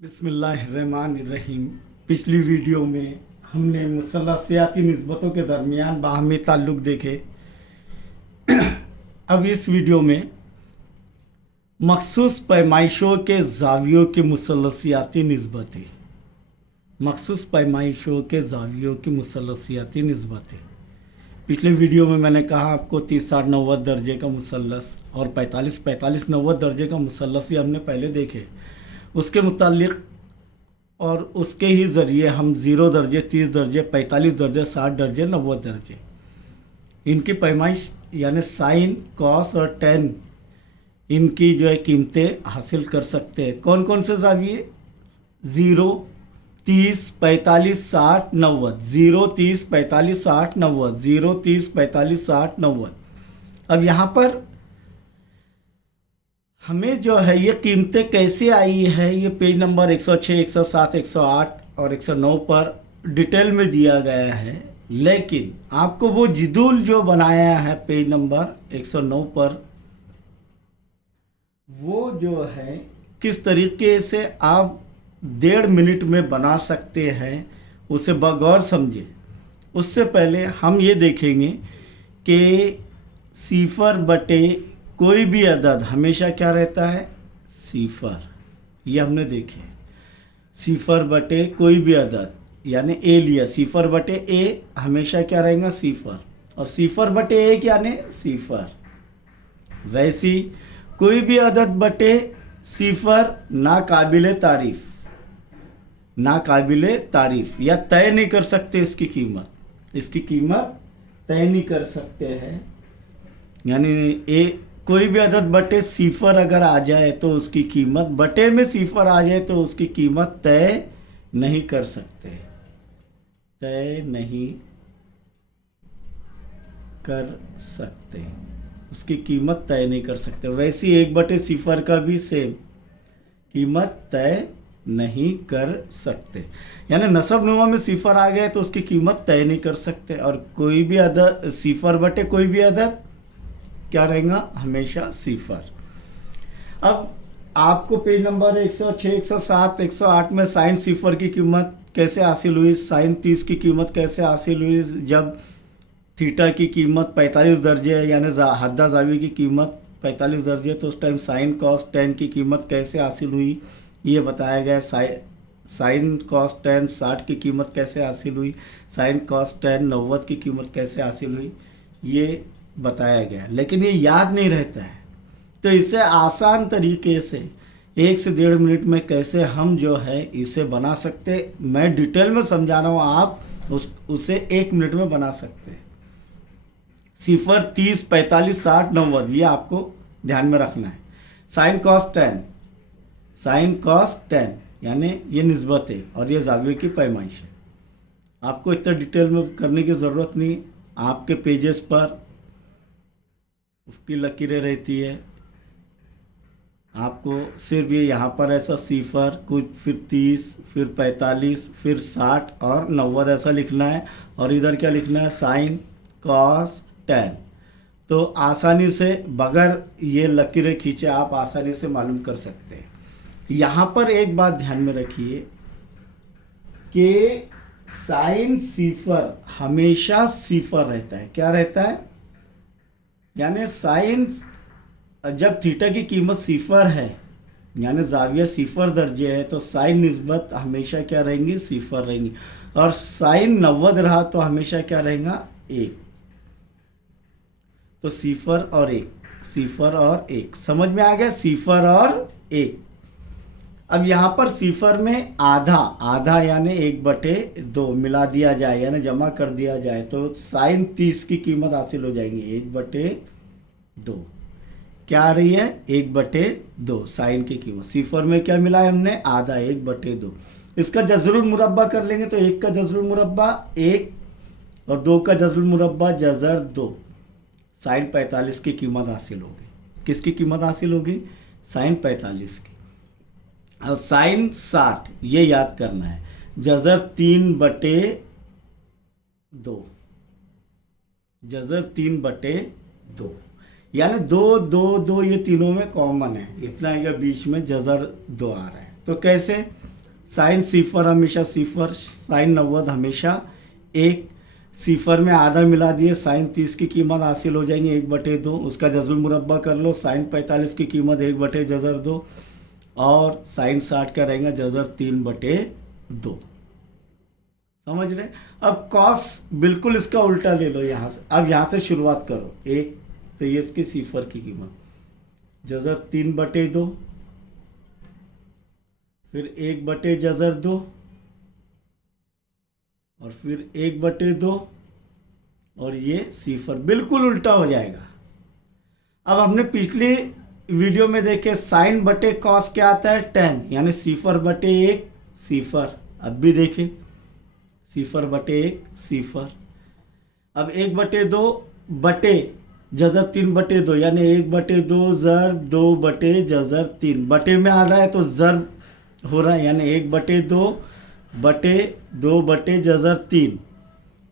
बिस्मिल्लाहिर्रहमानिर्रहीम। पिछली वीडियो में हमने मुसल्लसियाती निस्बतों के दरमियान बाहमी ताल्लुक़ देखे। अब इस वीडियो में मखसूस पैमाइशों के ज़ावियों की मुसल्लसियाती निस्बतें, मखसूस पैमाइशों के ज़ावियों की मुसल्लसियाती निस्बतें। पिछले वीडियो में मैंने कहा आपको 30-60-90 दर्जे का मुसल्लस और 45-45-90 दर्जे का मुसल्लस ही हमने पहले देखे। उसके मुतालिक और उसके ही ज़रिए हम 0 दर्जे, 30 दर्जे, 45 दर्जे, 60 दर्जे, 90 दर्जे, इनकी पैमाइश यानी साइन, कॉस और टेन, इनकी जो है कीमतें हासिल कर सकते हैं। कौन कौन से ज़ाविये? 0, 30, 45, 60, 90, 0, 30, 45, 60, 90, 0, 30, 45, 60, 90। अब यहाँ पर हमें जो है ये कीमतें कैसे आई है, ये पेज नंबर 106, 107, 108 और 109 पर डिटेल में दिया गया है। लेकिन आपको वो जिदुल जो बनाया है पेज नंबर 109 पर, वो जो है किस तरीके से आप 1.5 मिनट में बना सकते हैं, उसे बगौर समझे। उससे पहले हम ये देखेंगे कि सिफर बटे कोई भी अदद हमेशा क्या रहता है? सिफर। ये हमने देखे। सिफर बटे कोई भी अदद यानी ए लिया, सिफर बटे ए हमेशा क्या रहेगा? सिफर। और सिफर बटे एक यानी सिफर। वैसी कोई भी अदद बटे सिफर नाकाबिले तारीफ़, नाकाबिले तारीफ़ या तय नहीं कर सकते इसकी कीमत, इसकी कीमत तय नहीं कर सकते हैं। यानी ए कोई भी अदद बटे सिफर अगर आ जाए तो उसकी कीमत, बटे में सिफर आ जाए तो उसकी कीमत तय नहीं कर सकते, तय नहीं कर सकते, उसकी कीमत तय नहीं कर सकते। वैसे 1 बटे सिफर का भी सेम कीमत तय नहीं कर सकते। यानी नसब नुमा में सिफर आ गया तो उसकी कीमत तय नहीं कर सकते। और कोई भी अदद सिफर बटे कोई भी अदद क्या रहेगा? हमेशा सिफर। अब आपको पेज नंबर 106, 107, 108 में साइन सिफर की कीमत कैसे हासिल हुई, साइन 30 की कीमत कैसे हासिल हुई, जब थीटा की कीमत 45 दर्जे है यानी हद्दा ज़ाविये की कीमत 45 दर्जे, तो उस टाइम साइन कॉस टेन की कीमत कैसे हासिल हुई ये बताया गया। साइन कॉस टेन 60 की कीमत कैसे हासिल हुई, साइन कॉस टेन 90 की कीमत कैसे हासिल हुई, ये बताया गया। लेकिन ये याद नहीं रहता है, तो इसे आसान तरीके से 1 से 1.5 मिनट में कैसे हम जो है इसे बना सकते, मैं डिटेल में समझा रहा हूँ, आप उसे 1 मिनट में बना सकते हैं। सिफर 30, 45, 60, 90 ये आपको ध्यान में रखना है। Sign cos ten, sign cos ten यानी ये निस्बत है और ये ज़ाविये की पैमाइश है। आपको इतना डिटेल में करने की ज़रूरत नहीं, आपके पेजेस पर उसकी लकीरें रहती है। आपको सिर्फ ये यहाँ पर ऐसा सिफर कुछ, फिर 30, फिर 45, फिर 60 और 90 ऐसा लिखना है। और इधर क्या लिखना है? Sign cos ten. तो आसानी से बगैर ये लकीरें खींचे आप आसानी से मालूम कर सकते हैं। यहाँ पर एक बात ध्यान में रखिए कि साइन सिफर हमेशा सिफर रहता है। क्या रहता है? यानी साइन जब थीटा की कीमत सिफर है यानी ज़ाविया सिफर दर्जे है तो साइन निस्बत हमेशा क्या रहेंगी? सिफर रहेंगी। और साइन 90 रहा तो हमेशा क्या रहेगा? 1। तो सिफर और 1, सिफर और 1 समझ में आ गया? सिफर और 1। अब यहाँ पर सिफर में आधा, आधा यानी 1/2 मिला दिया जाए यानी जमा कर दिया जाए तो साइन 30 की कीमत हासिल हो जाएगी 1/2। क्या आ रही है? 1/2 साइन की कीमत। सिफर में क्या मिला है हमने? आधा, 1/2। इसका जज़रुल मुरब्बा कर लेंगे तो 1 का जज़रुल मुरब्बा 1 और 2 का जज़रुल मुरब्बा जज़र 2, साइन 45 की कीमत हासिल होगी। किसकी कीमत हासिल होगी? साइन 45 की। और साइन 60 ये याद करना है, जज़र 3/2, जज़र 3/2 यानी 2 2 2 ये तीनों में कॉमन है, इतना है कि बीच में जज़र 2 आ रहा है। तो कैसे? साइन सिफर हमेशा सिफर, साइन 90 हमेशा 1, सिफर में आधा मिला दिए, साइन 30 की कीमत हासिल हो जाएंगी 1/2, उसका जज़ुल मुरब्बा कर लो, साइन 45 की कीमत 1/2 और साइन 60 का रहेगा जज़र 3/2। समझ रहे? अब कॉस बिल्कुल इसका उल्टा ले लो यहाँ से। अब यहाँ से शुरुआत करो 1, तो ये इसकी सिफर की कीमत जज़र 3/2, फिर 1/2 और फिर 1/2 और ये सिफर बिल्कुल उल्टा हो जाएगा। अब हमने पिछली वीडियो में देखे साइन बटे कॉस क्या आता है 10, यानी सिफर बटे 1 सिफर। अब भी देखें सिफर बटे 1 सिफर। अब 1/2 बटे जज़र 3/2, यानी 1/2 ज़र्ब 2/जज़र 3, बटे में आ रहा है तो ज़र्ब हो रहा है, यानी 1/2 बटे 2/जज़र 3।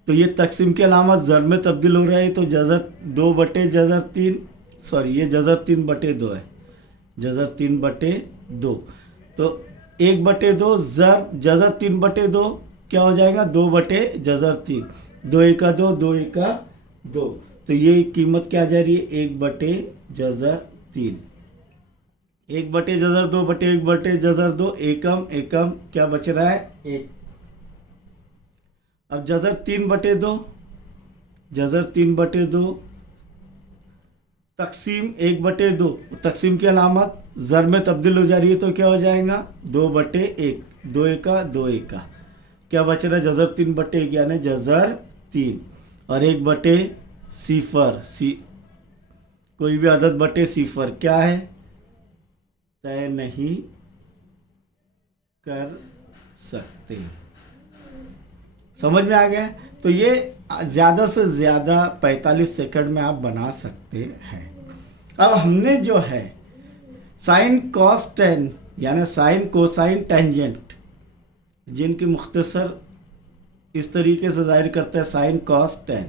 तो ये तकसीम की अलामत ज़र्ब में तब्दील हो रहा है, तो जज़र 2/जज़र 3, सॉरी ये जज़र 3/2 है, जज़र 3/2। तो 1/2 ज़र्ब जज़र 3/2 क्या हो जाएगा 2/जज़र 3, 2 1 2, 2 1 2। तो ये कीमत क्या जा रही है 1/जज़र 3, 1/जज़र 2 बटे 1/जज़र 2, एकम एकम क्या बच रहा है 1। अब जज़र 3/2, जज़र 3/2 तकसीम 1/2, तकसीम की अलामत ज़र में तब्दील हो जा रही है, तो क्या हो जाएगा 2/1, 2 1 2 1, क्या बच रहा है जज़र 3/1 यानी जज़र 3 और 1/सिफर, कोई भी अदद बटे सिफर क्या है तय नहीं कर सकते। समझ में आ गया? तो ये ज़्यादा से ज़्यादा 45 सेकंड में आप बना सकते हैं। अब हमने जो है साइन कॉस टेन यानी साइन कोसाइन टेंजेंट, जिनकी मुख्तसर इस तरीके से जाहिर करते हैं साइन कॉस टेन,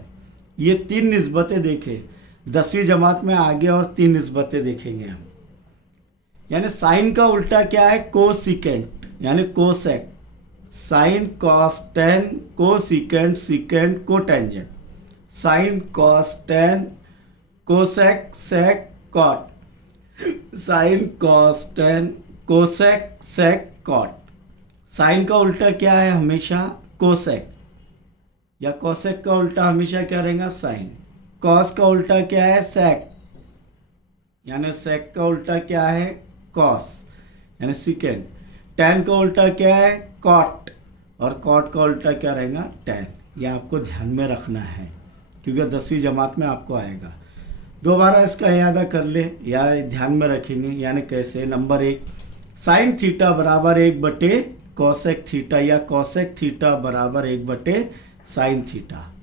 ये 3 निस्बतें देखे 10वीं जमात में आगे और 3 निस्बतें देखेंगे हम। यानी साइन का उल्टा क्या है कोसिकेंट यानी cosec, sine cos tan cosecant secant cotangent, sine cos tan cosec sec cot, sine cos tan cosec sec cot. Sine का उल्टा क्या है हमेशा कोसेक, या कोसेक का उल्टा हमेशा क्या रहेगा साइन। कॉस का उल्टा क्या है सेक, यानी सेक का उल्टा क्या है कॉस यानी सिकेंड। टेन का उल्टा क्या है कॉट और कॉट का उल्टा क्या रहेगा टेन। यह आपको ध्यान में रखना है क्योंकि 10वीं जमात में आपको आएगा। दोबारा इसका यादा कर ले या ध्यान में रखेंगे। यानी कैसे, नंबर 1 साइन थीटा बराबर 1/कोसेक थीटा या कोसेक थीटा बराबर 1/साइन थीटा,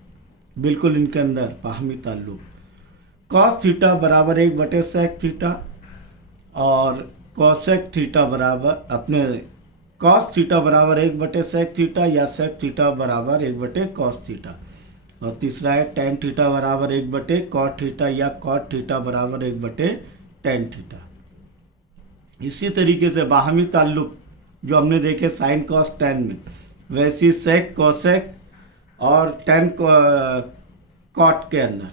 बिल्कुल इनके अंदर बाहमी ताल्लुक। कॉस थीटा बराबर 1/सेक थीटा और कोसेक थीटा बराबर अपने कॉस थीटा बराबर 1/सेक थीटा या सेक थीटा बराबर 1/कॉस थीटा। और तीसरा है टेन थीटा बराबर 1/कॉट थीटा या कॉट थीटा बराबर 1/टेन थीटा। इसी तरीके से बाहमी ताल्लुक जो हमने देखे साइन कॉस टेन में, वैसी सेक कोसेक और टेन कॉट के अंदर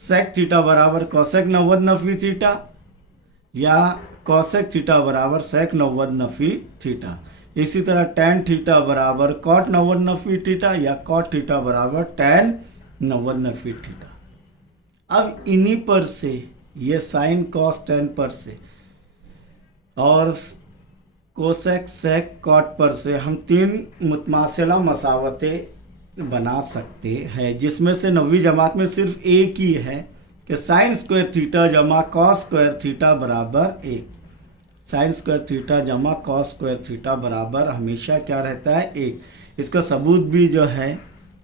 सेक थीटा बराबर कोसेक 90 नफी थीटा या कोसेक थीटा बराबर सेक 90 नफी थीटा। इसी तरह टेन थीटा बराबर कॉट 90 नफी थीटा या कॉट थीटा बराबर टेन 90 नफी थीटा। अब इन्हीं पर से ये साइन कॉस टेन पर से और कोसेक सेक कॉट पर से हम 3 मुतमासिला मसावतें बना सकते हैं, जिसमें से 9वीं जमात में सिर्फ एक ही है कि साइन स्क्वायर थीटा जमा कॉस स्क्वायर थीटा बराबर 1। साइन स्क्वायर थीटा जमा कॉस स्क्वायर थीटा बराबर हमेशा क्या रहता है 1। इसका सबूत भी जो है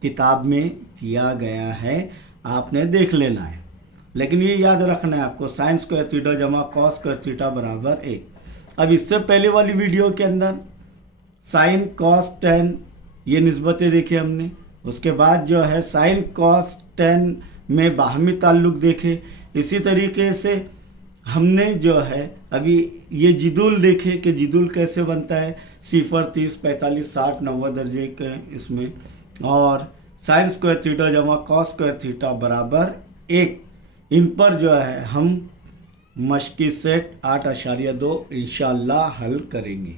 किताब में दिया गया है, आपने देख लेना है। लेकिन ये याद रखना है आपको साइन स्क्वायर थीटा जमा कॉस स्क्वायर थीटा बराबर 1। अब इससे पहले वाली वीडियो के अंदर साइन कॉस टेन ये निस्बतें देखी हमने, उसके बाद जो है साइन कॉस टेन में बाहमी ताल्लुक देखे। इसी तरीके से हमने जो है अभी ये जिदुल देखे कि जिदुल कैसे बनता है, 0 30 45 60 90 दर्जे के इसमें, और साइन स्क्वायर थीटा जमा कॉस स्क्वायर थीटा बराबर 1। इन पर जो है हम मश्की सेट 8.2 इंशाल्लाह हल करेंगे।